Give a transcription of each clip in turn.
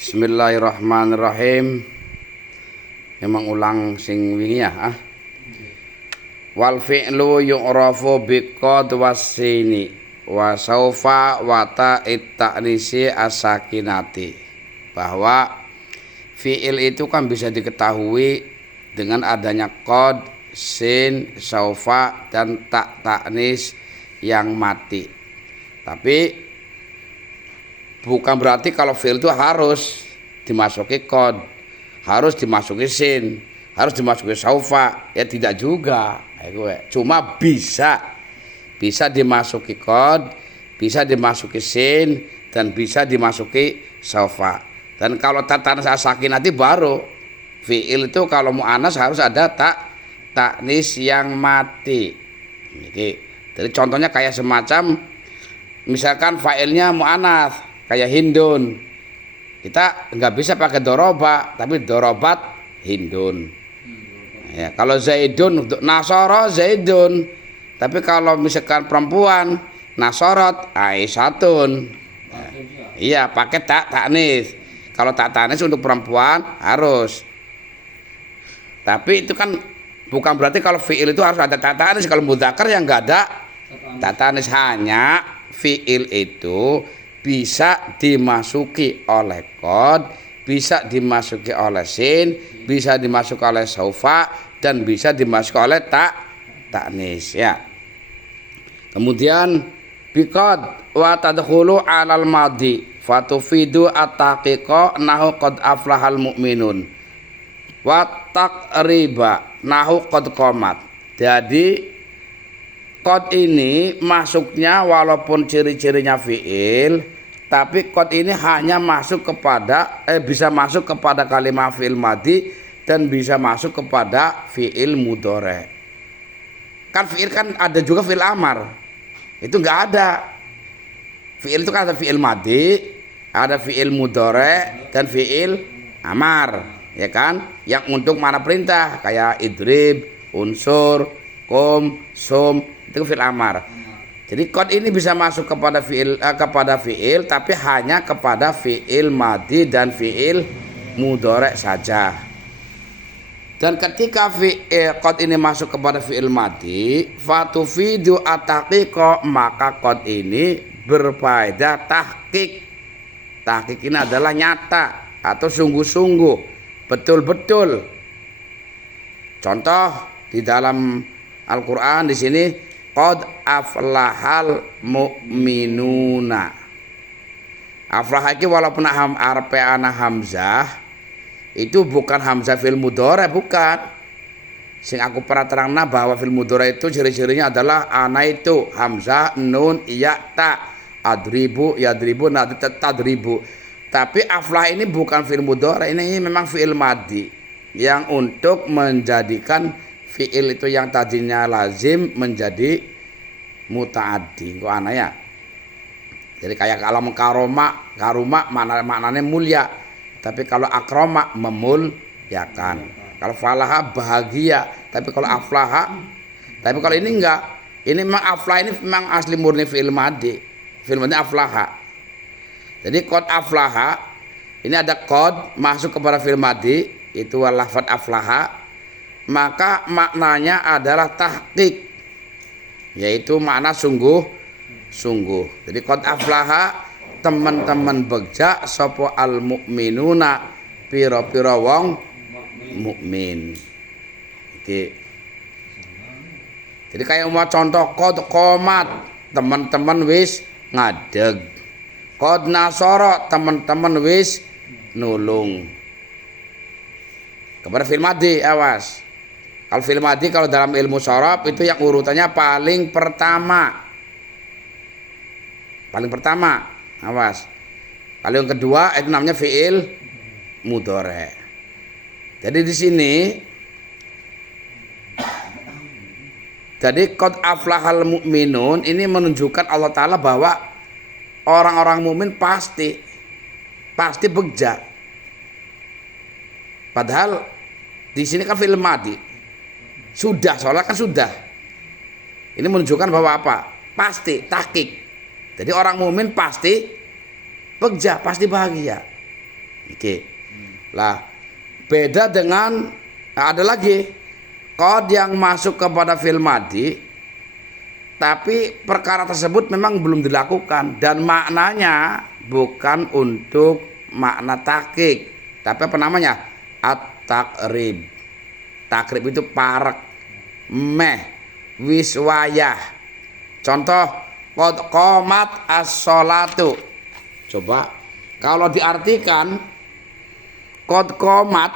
Bismillahirrahmanirrahim. Memang ulang sing wingi ya. Wal fi'lu yu'rafu biqad wasini wa saufa wa ta'it ta'nisi as-sakinati. Bahwa fi'il itu kan bisa diketahui dengan adanya qad, sin, saufa dan ta'nis yang mati. Tapi bukan berarti kalau fi'il itu harus dimasuki qad, harus dimasuki sin, harus dimasuki saufa. Ya tidak juga. Cuma bisa dimasuki qad, bisa dimasuki sin, dan bisa dimasuki saufa. Dan kalau tatanas as-sakinati baru fi'il itu kalau mu'annas harus ada ta'nis yang mati. Jadi contohnya kayak semacam misalkan fa'ilnya mu'annas kayak hindun, kita nggak bisa pakai doroba, tapi dorobat hindun. Ya, kalau zaidun untuk nasoro zaidun, tapi kalau misalkan perempuan nasorot aisyatun. Iya, pakai ta'nis. Kalau ta'nis untuk perempuan harus. Tapi itu kan bukan berarti kalau fi'il itu harus ada ta'nis. Kalau mudzakkar yang nggak ada ta'nis, hanya fi'il itu bisa dimasuki oleh qad, bisa dimasuki oleh sin, bisa dimasuki oleh saufa, dan bisa dimasuki oleh ta'nis ya. Kemudian biqad wa tadkhulu 'alal madhi fatufidu at-taqiqa nahu qad aflahal mu'minun wa taqriba nahu qad qamat. Jadi qad ini masuknya walaupun ciri-cirinya fi'il, tapi qad ini hanya masuk kepada bisa masuk kepada kalimat fi'il madhi dan bisa masuk kepada fi'il mudhari. Kan fi'il kan ada juga fi'il amar. Itu enggak ada. Fi'il itu kan ada fi'il madhi, ada fi'il mudhari dan fi'il amar, ya kan? Yang untuk mana perintah kayak idrib, unsur, kum, sum, itu fi'il amar. Jadi qad ini bisa masuk kepada fi'il tapi hanya kepada fi'il madhi dan fi'il mudhari saja. Dan ketika qad ini masuk kepada fi'il madhi, fatufidu at-taqiqa, maka qad ini berfaedah tahqiq. Tahqiq ini adalah nyata atau sungguh-sungguh, betul-betul. Contoh di dalam Al-Qur'an di sini qad aflahal mu'minuna. Aflah iki walaupun arepe ana hamzah, itu bukan hamzah fil mudhari, bukan. Sing aku pernah terangna bahwa fil mudhari itu ciri-cirinya adalah ana itu hamzah, nun, ya, ta, adribu, yadribu, tadribu. Tapi aflah ini bukan fil mudhari, ini memang fi'il madhi yang untuk menjadikan fi'il itu yang tadinya lazim menjadi muta'addi. Kok aneh ya? Jadi kayak kalau karuma maknanya mulia, tapi kalau akroma memulyakan. Kalau falaha bahagia, tapi kalau aflaha, tapi kalau ini enggak. Ini memang aflah ini memang asli murni fi'il madhi. Fi'il madhi aflaha. Jadi qad aflaha ini ada qad masuk kepada fi'il madhi, itu lafaz aflaha, maka maknanya adalah tahqiq, yaitu makna sungguh-sungguh. Jadi qad aflaha, teman-teman begja sapa al mukminuna, pira-pira wong mukmin. Jadi kayak contoh qad qomat, teman-teman wis ngadeg. Qad nasara, teman-teman wis nulung. Kepada fi'il madhi, awas. Kalau fi'il madhi kalau dalam ilmu sharaf itu yang urutannya paling pertama. Paling pertama, awas. Kalau yang kedua itu namanya fi'il mudhari. Jadi di sini jadi qad aflahal mu'minun ini menunjukkan Allah Ta'ala bahwa orang-orang mukmin pasti begja. Padahal di sini kan fi'il madhi. Sudah, soalnya kan sudah. Ini menunjukkan bahwa apa? Pasti, tahqiq. Jadi orang mukmin pasti begja, pasti bahagia. Iki. Lah, beda dengan ada lagi qad yang masuk kepada fi'il madhi tapi perkara tersebut memang belum dilakukan dan maknanya bukan untuk makna tahqiq, tapi apa namanya? At-taqrib. Takrib itu parek, meh, wiswayah. Contoh qad qomat as-sholatu. Coba kalau diartikan qad qomat,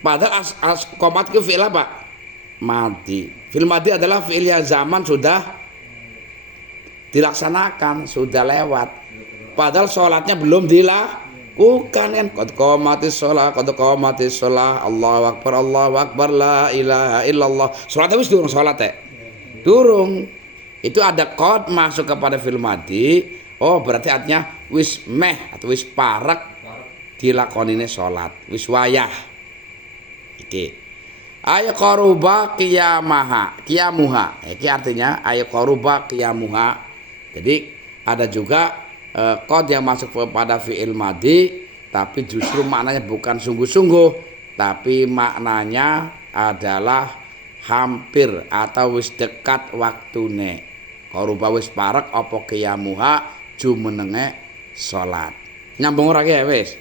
padahal qomat itu fi'il apa? Madhi. Fi'il madhi adalah fi'il yang zaman sudah dilaksanakan, sudah lewat. Padahal sholatnya belum dilakukan kan. Qad qomatis sholat, qad qomatis sholat, Allahu akbar, la ilaha illallah. Sholatnya wis durung sholat durung. Itu ada qad masuk kepada fi'il madhi. Oh berarti artinya wis meh atau wis parek dilakonine sholat, wis wayah. Iki ayo qaruba qiyamuha. Iki artinya ayo qaruba qiyamuha. Jadi ada juga qad yang masuk kepada fi'il madhi tapi justru maknanya bukan sungguh-sungguh, tapi maknanya adalah hampir atau wis dekat waktune. Qaruba wis parek apa qiyamuha jumenenge salat. Nyambung ora ki wis.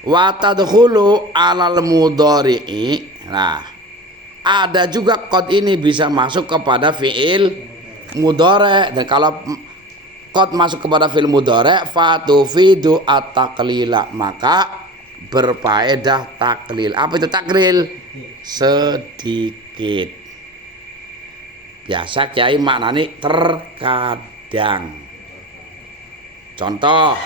Wa tadkhulu 'alal mudhari'i. Nah, ada juga qad ini bisa masuk kepada fi'il mudhari', dan kalau qad masuk kepada fi'il mudhari' fatufidu at-taqlila, maka berfaedah taklil. Apa itu taklil? Sedikit. Biasa kiai maknane terkadang. Contoh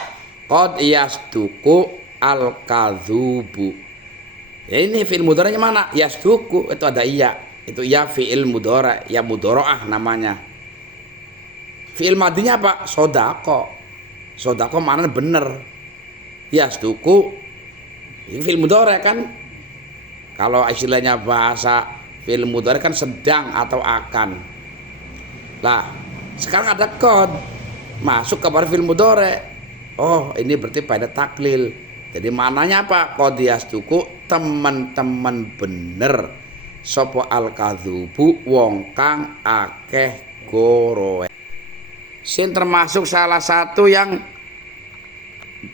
qad yasduku al-kadzubu. Ya ini fi'il mudhari'nya mana? Yasduku itu ada iya. Itu ya fi'il mudhari', ya mudharaah namanya. Fi'il madhinya apa? Sodako. Sodako maknanya bener. Yasduku ini fi'il mudhari' kan. Kalau istilahnya bahasa fi'il mudhari' kan sedang atau akan. Lah, sekarang ada qad masuk kepada fi'il mudhari'. Oh, ini berarti pada taklil. Jadi maknanya apa? Qad yasduku teman-teman bener sapa al-kadzubu wong kang akeh gorowe. Sin termasuk salah satu yang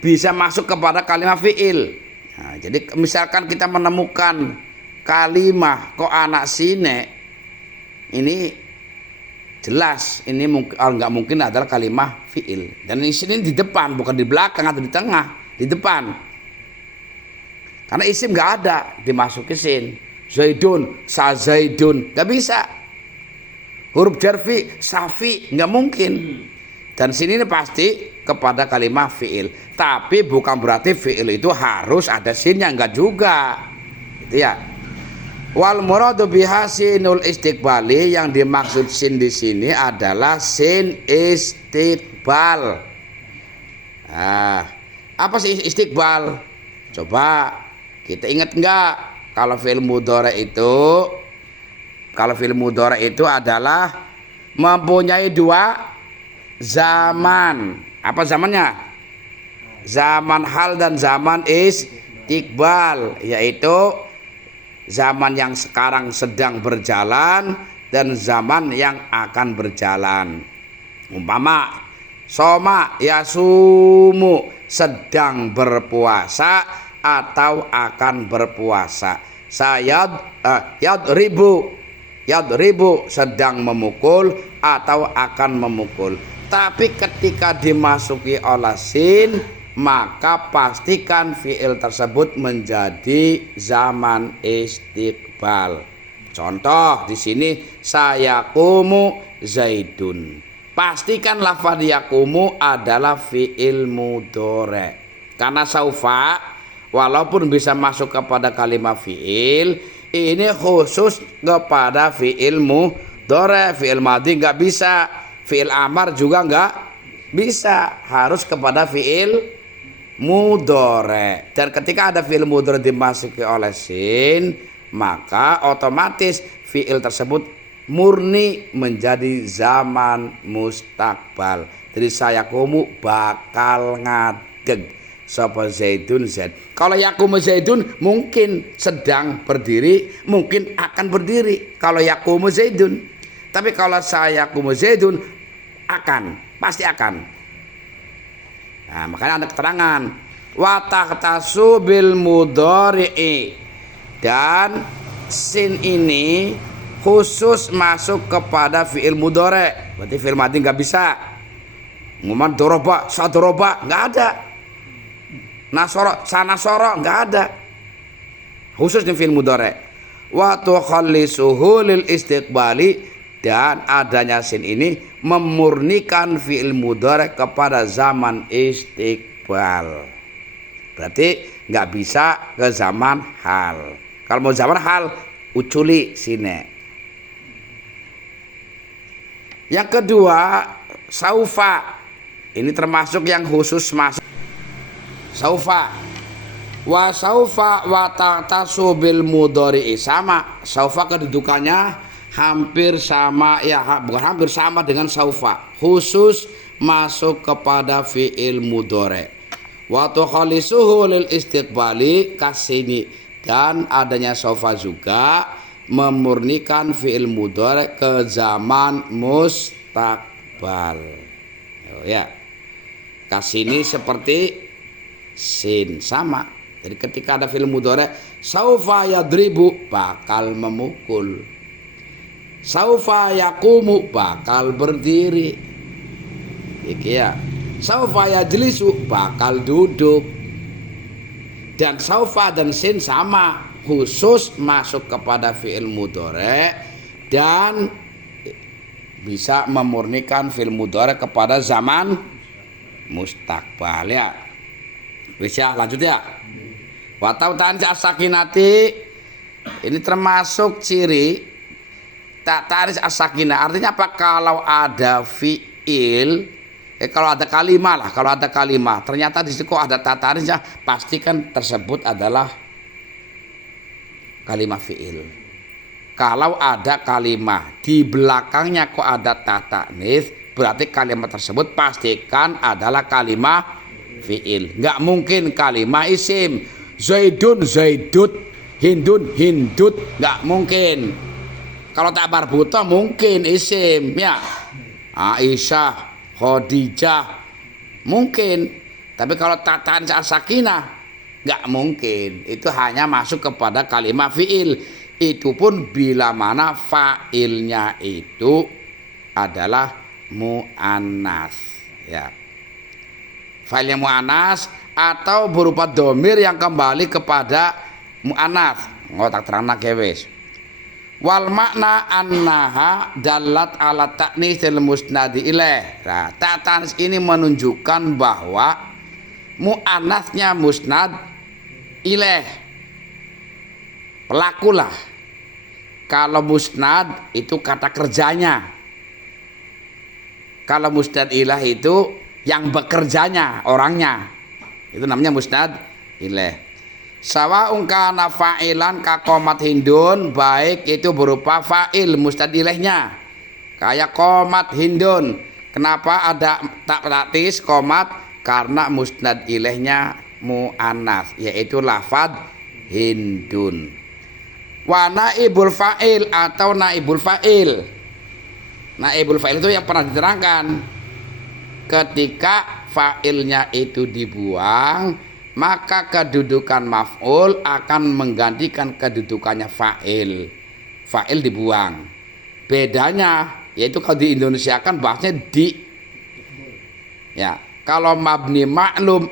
bisa masuk kepada kalimat fi'il. Nah, jadi misalkan kita menemukan kalimah kok anak sine, ini jelas ini nggak mungkin adalah kalimah fi'il. Dan di sini di depan, bukan di belakang atau di tengah, di depan. Karena isim nggak ada dimasukin sin. Zaidun, sa zaidun, nggak bisa. Huruf jarfi, safi, nggak mungkin. Dan sini ini pasti kepada kalimat fi'il. Tapi bukan berarti fi'il itu harus ada sinnya, nggak juga. Gitu ya. Wal muradu biha sinul istiqbali, yang dimaksud sin di sini adalah sin istiqbal. Nah, apa sih istiqbal? Coba kita ingat enggak kalau fi'il mudhari' itu adalah mempunyai dua zaman. Apa zamannya? Zaman hal dan zaman istiqbal, yaitu zaman yang sekarang sedang berjalan dan zaman yang akan berjalan. Umpama soma yasumu, sedang berpuasa atau akan berpuasa. Yadribu sedang memukul atau akan memukul. Tapi ketika dimasuki oleh sin, maka pastikan fi'il tersebut menjadi zaman istiqbal. Contoh di sini sayaqumu zaidun. Pastikan lafaz yaqumu adalah fi'il mudhari'. Karena saufa walaupun bisa masuk kepada kalimat fi'il, ini khusus kepada fi'il mudhari'. Fi'il madhi nggak bisa, fi'il amar juga nggak bisa, harus kepada fi'il mudhari'. Dan ketika ada fi'il mudhari' dimasuki oleh sin, maka otomatis fi'il tersebut murni menjadi zaman mustakbal. Jadi sayaqumu bakal ngadeg. sapa Zaidun Zaid. Kalau yakumu Zaidun mungkin sedang berdiri, mungkin akan berdiri kalau yakumu Zaidun. Tapi kalau saya yakumu Zaidun akan, pasti akan. Nah, makanya ada keterangan wa tahtasu bil mudhari'i, dan sin ini khusus masuk kepada fi'il mudhari'. Berarti fi'il madhi nggak bisa. Ngomong doroba, sadoroba nggak ada. Nasoro, sanasoro nggak ada. Khusus di fi'il mudhari'. Wa tukhallisuhu lil istiqbali, dan adanya sin ini memurnikan fi'il mudhari' kepada zaman istiqbal. Berarti nggak bisa ke zaman hal. Kalau mau zaman hal uculi sine. Yang kedua, saufa. Ini termasuk yang khusus masuk. Saufa. Wa saufa wa ta'tasu bil mudhari'i, sama. Saufa kedudukannya hampir sama, ya bukan hampir sama dengan saufa. Khusus masuk kepada fi'il mudhari'. Wa tukhalisuhu lil istiqbali kasini, dan adanya saufa juga memurnikan fi'il mudhari' ke zaman mustaqbal. Ya. Kasini seperti sin, sama. Jadi ketika ada fi'il mudhari' saufa yadribu, bakal memukul. Saufa yaqumu, bakal berdiri. Iki ya. Saufa yajlisu, bakal duduk. Dan saufa dan sin sama, khusus masuk kepada fi'il mudhari' dan bisa memurnikan fi'il mudhari' kepada zaman mustaqbal, ya. Bisa lanjut ya. Wa ta'tanis as-sakinati, ini termasuk ciri ta'tanis as-sakinah. Artinya apa? Kalau ada fi'il, kalau ada kalimah lah, kalau ada kalimah, ternyata di situ kok ada ta'tanisnya, pastikan tersebut adalah kalimah fi'il. Kalau ada kalimah di belakangnya kok ada ta'tanis, berarti kalimat tersebut pastikan adalah kalimah fi'il. Nggak mungkin kalimah isim. Zaidun zaidut, hindun hindut, nggak mungkin. Kalau tak marbuta mungkin isim, ya. Aisyah, Khadijah mungkin, tapi kalau ta'tanis as-sakinah nggak mungkin. Itu hanya masuk kepada kalimat fi'il. Itu pun bila mana fa'ilnya itu adalah mu'annas, ya. Fa'ilnya mu'annas atau berupa domir yang kembali kepada mu'annas. Ngotak terang nak wis. Wal makna annaha dalat ala ta'nisil musnadi ilaih. Nah, ta'tanis ini menunjukkan bahwa mu'annasnya musnad ilaih, pelakulah. Kalau musnad itu kata kerjanya. Kalau musnad ilaih itu yang bekerjanya, orangnya. Itu namanya musnad ilaih. Sawa'un kana fa'ilan ka qomat hindun, baik itu berupa fa'il musnad ilaihnya. Kayak qomat hindun. Kenapa ada ta'tis qomat? Karena musnad ilaihnya mu'annas, yaitu lafad hindun. Wa naibul fa'il atau naibul fa'il. Naibul fa'il itu yang pernah diterangkan. Ketika fa'ilnya itu dibuang, maka kedudukan maf'ul akan menggantikan kedudukannya fa'il. Fa'il dibuang. Bedanya yaitu kalau di Indonesia kan bahasnya di. Ya, kalau mabni ma'lum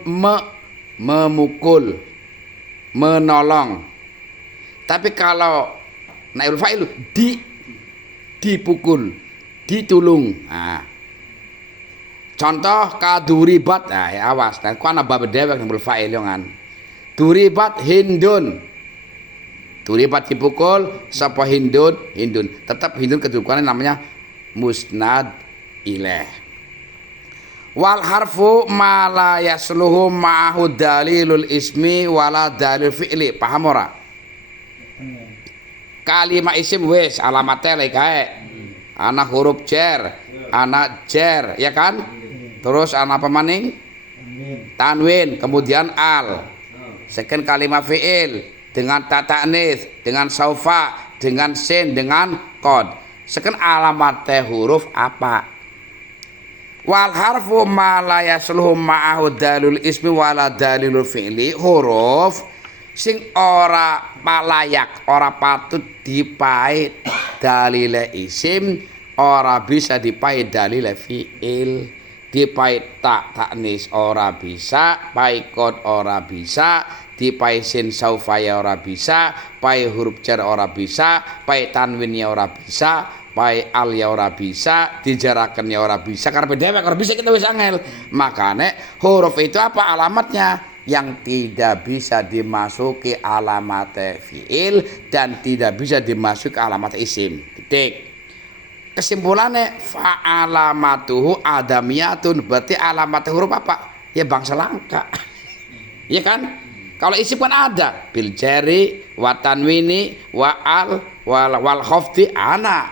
memukul, menolong. Tapi kalau naibul fa'il dipukul, ditulung. Nah, contoh kaduribat, nah ya awas, dan ku ana bab dewek naibul fa'il yang duribat hindun. Duribat dipukul, sapa hindun, hindun. Tetap hindun kedudukannya namanya musnad ilaih. Wal harfu ma la yasluhu ma'ahu dalilul ismi wala dalil fi'li. Paham ora? Kalimat isim wis alamatnya lek kae. Ana huruf jar, ana jar, ya kan? Terus ana apa maning? tanwin, kemudian al. Second kalimat fi'il dengan ta ta'nis, dengan saufa, dengan sin, dengan qad. Second alamat huruf apa? Wal harfu ma la yasluhu ma'ahu dalil ismi wala dalilul fi'li. Huruf sing ora palayak, ora patut dipait dalile isim, ora bisa dipait dalile fi'il. Dipait tak taknis ora bisa, pai kod ora bisa, dipai sin saufaya ora bisa, pai huruf jar ora bisa, pai tanwin ya ora bisa, pai al ya ora bisa, dijarakan ya ora bisa. Karena beda ora bisa kita wis angel. Makanya huruf itu apa alamatnya? Yang tidak bisa dimasuki alamat fi'il dan tidak bisa dimasuki alamat isim. Titik. Kesimpulannya fa'alamatuhu adamiyatun, berarti alamat huruf apa? Ya bangsa langka. Iya kan? Kalau isim kan ada bil jari wa tanwini wa al wal khafdi ana.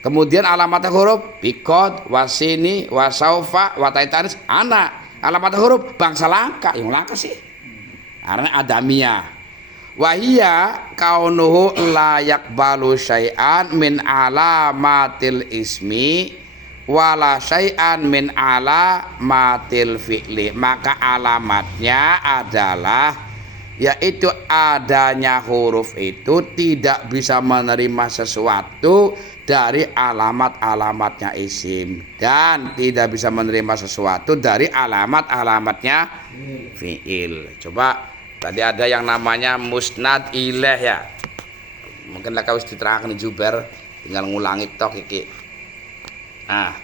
Kemudian alamat huruf biqad wasini wa saufa wa taitanis ana. Alamat huruf bangsa langka. Yang langka sih karena adamiyah. Wahia kaunuhu la yakbalu syai'an min alamatil ismi wala syai'an min alamatil fi'li. Maka alamatnya adalah yaitu adanya huruf itu tidak bisa menerima sesuatu dari alamat-alamatnya isim dan tidak bisa menerima sesuatu dari alamat-alamatnya fi'il. Coba tadi ada yang namanya musnad ilaih ya. Mungkin lah kau diterangkan di Juber, tinggal ngulangi tok iki. Nah.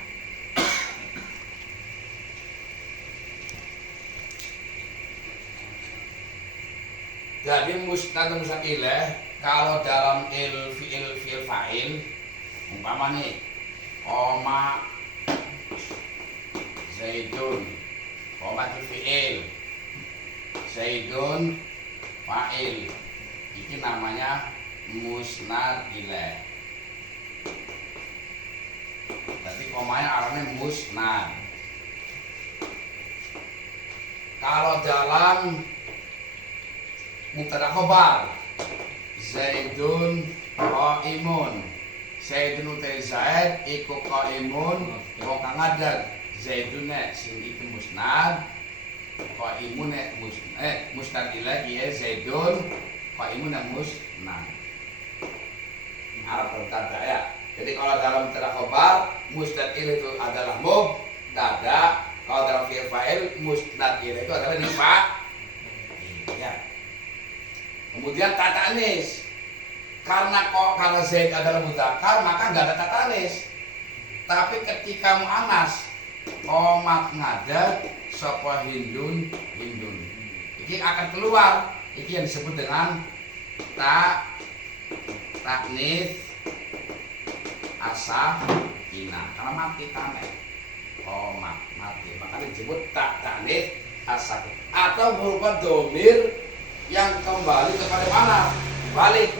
Jadi musnad ilaih kalau dalam fi'il fa'il umpama nih koma zaidun koma fi'il zaidun fa'il, ini namanya musnad ilaih. Jadi komanya arahnya musnad. Kalau dalam mubtada khobar zaidun qaimun, zaidun utai zaid iku qaimun wong kang ngadat zaidun nek sing iku musnad qaimun musnad ilahi ya zaidun qaimun musnad. Arab berkata ya. Jadi kalau dalam mubtada khobar musnad ilahi itu adalah mubtada, kalau dalam fi'il fa'il musnad ilahi itu adalah fa'il ya. Kemudian ta ta'nis. Karena zaid adalah mudzakkar maka enggak ada ta ta'nis. Tapi ketika muannas qomat ngadat sapa hindun. Ini akan keluar. Ini yang disebut dengan taknis asafina. Karena mati tamek. Mati. Makanya disebut taknis asafina. Atau berupa domir yang kembali kepada mana? Balik.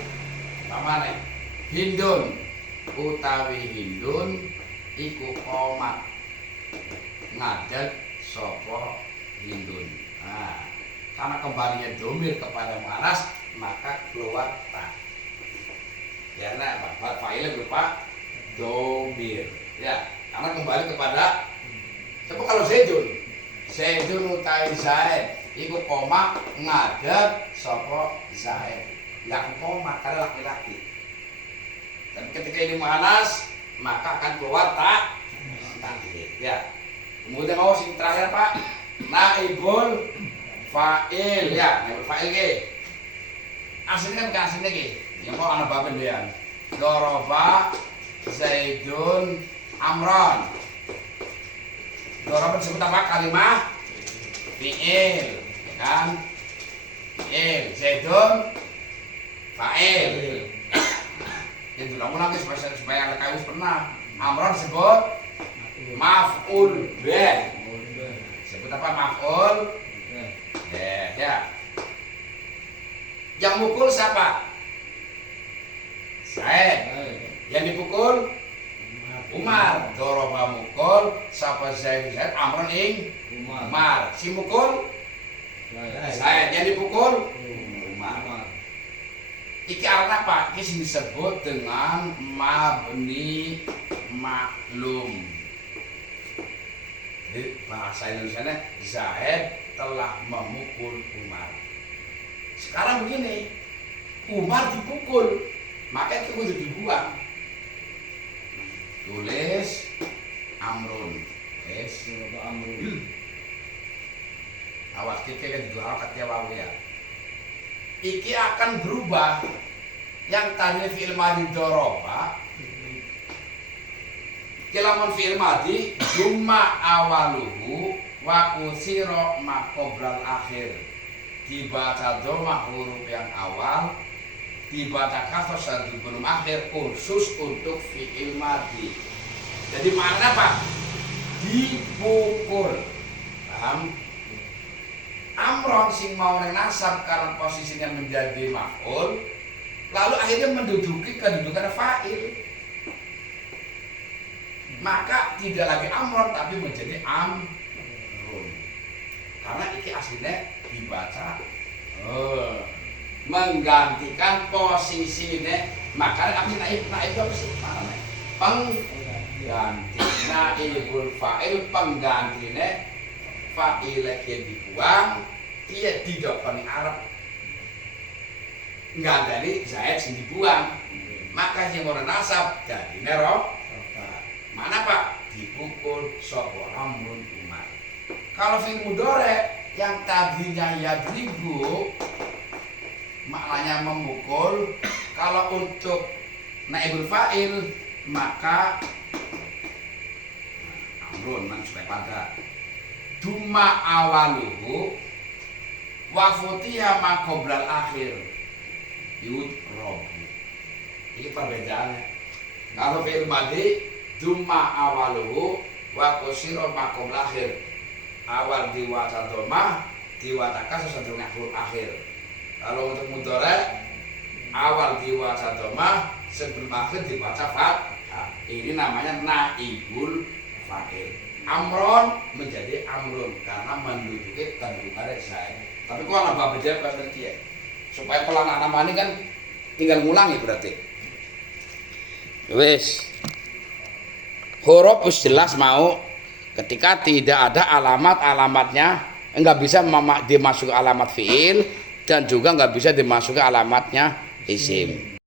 Mana? Hindun. Utawi hindun iku qomat ngadat sopo hindun. Nah, karena kembalinya domir kepada muannas maka keluar ta. Ya, nah, fa'ilnya berupa domir. Ya, karena kembali kepada. Coba kalau zaidun utai zaid, iku koma ngadat sopo zaid. Enggak koma karena laki-laki. Dan ketika ini muannas maka akan keluar ta. Ya. Kemudian sing terakhir Pak, naibul fa'il ya, naibul fa'il ge. Aslinya kan aslinya ge. Yang kok ana baben dean. Doroba Zaidun Amron. Doroba disebut apa? Kalimah fi'il, ya kan? Fi'il, Zaidun fa'il. Itu ulang-ulang supaya kalian pernah. Amron disebut maf'ul bih. Sebut apa maf'ul? Ya. Yang mukul siapa? Zaid. Yang dipukul? Umar. Doroba mukul sapa Zaid Amron ing Umar. Si mukul Zaid, yang dipukul Umar. Iki artinya apa? Iki disebut dengan mabni maklum. Jadi bahasa Indonesia Zaid telah memukul Umar. Sekarang begini, Umar dipukul, maka itu kudu dibuang. Tulis Amrun. Amrun. Awas kita kan dua kata wawu ya. Iki akan berubah. Yang tadi fi'il madhi doroba, kelamun fi'il madhi jumma awaluhu wa kusiro makoblal akhir. Dibaca doma huruf yang awal, dibaca kasar sebelum akhir, khusus untuk fi'il madhi. Jadi mana apa? Dipukul. Paham? Amron sing mau nasab karena posisinya menjadi maf'ul, lalu akhirnya menduduki kedudukan fa'il. Maka tidak lagi Amron tapi menjadi Amrun. Karena iki aslinya dibaca menggantikan posisinya. Makanya arti naib itu apa sih? Pengganti naibul fa'il, penggantinya fa'il yang dibuang, dia didokoni Arab. Enggak dari Zaid yang dibuang. Maka yang mau nasab jadi nero. Mana Pak? Dipukul sapa Amrun Umar. Kalau fi'il mudhari yang tadinya yadribu maknanya memukul, kalau untuk naibul fa'il maka Amrun supaya pada Duma awaluhu wa futiha ma qoblal akhir yud robu. Ini perbedaannya. Kalau fi'il madhi duma awaluhu wa kusiro ma qoblal akhir. Awal diwaca doma, diwaca kasar sedurunge huruf akhir. Kalau untuk mudhari awal diwaca doma, sebelum akhir dibaca fathah. Ini namanya naibul fa'il. Amron menjadi Amrun karena menduduki kedudukan Zaid. Tapi kalau nambah beda bahasa dia supaya kalau anak nama ini kan tinggal ngulangi berarti. Wes huruf jelas mau ketika tidak ada alamatnya enggak bisa dimasuki alamat fiil dan juga enggak bisa dimasuki alamatnya isim.